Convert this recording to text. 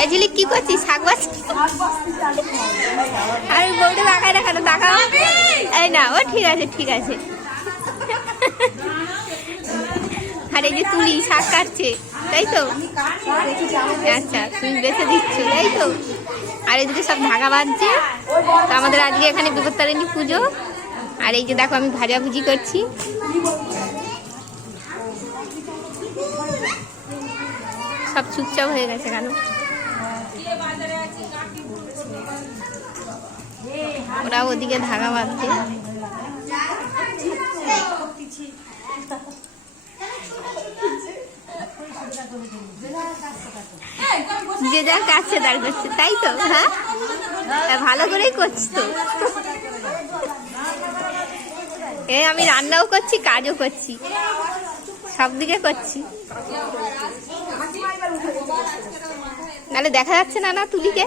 এই ঝিলিক কি করছিস? শাক বাজছিস? আমি বউটা তাকায় না কেন? তাকাও। এই না, ও ঠিক আছে ঠিক আছে। আর এই যে তুলি শাক কাটছে, তাই তো? আচ্ছা, তুমি বেছে দিচ্ছ, তাই তো? আর এদিকে সব ধাগা বাঁধছে। তো আমাদের আজকে এখানে বিপত্তারিণী পুজো। আর এই যে দেখো আমি ভাজাভুজি করছি। সব চুপচাপ হয়ে গেছে কেন? ওরা ওদিকে ধাগা বাঁধছে। যে যা কাছে তার করছে, তাই তো? হ্যাঁ, ভালো করেই করছি তো। আমি রান্নাও করছি, কাজও করছি, সব দিকে করছি। নাহলে দেখা যাচ্ছে না না তুলিকে।